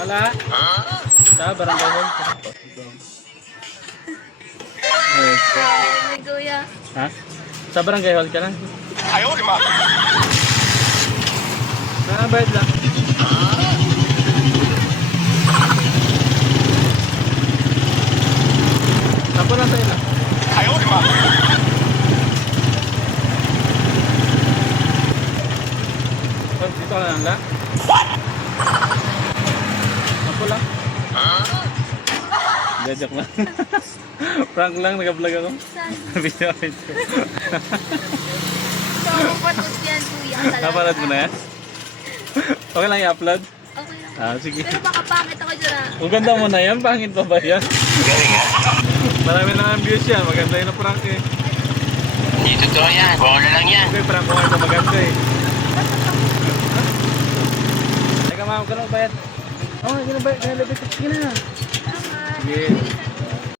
Wala. Sa barangay hall. May kuya. Ha? Sa barangay hall ka lang. Ayaw, di ba? Bayad lang. Tapo lang tayo lang. Ayaw, di ba? Dito ka lang lang. Tapo lang. Joke lang. Prank lang, nag-vlog ako. Saan? Video. So, patot yan kuya. Talaga. Napanood mo na yan? Okay lang i-upload? Okay lang. Ah, sige. Pero baka pangit ako dyan ah. Ang ganda mo na yan, pangit pa ba yan? Marami na ang views yan, maganda yun ang prank eh. Hindi totoo yan. Bola lang yan. Okay, prank ko nga maganda eh. Teka ma'am, ganun bayad. Oh, ganun bayad, ganun bayad. Sige na. Tama. Sige.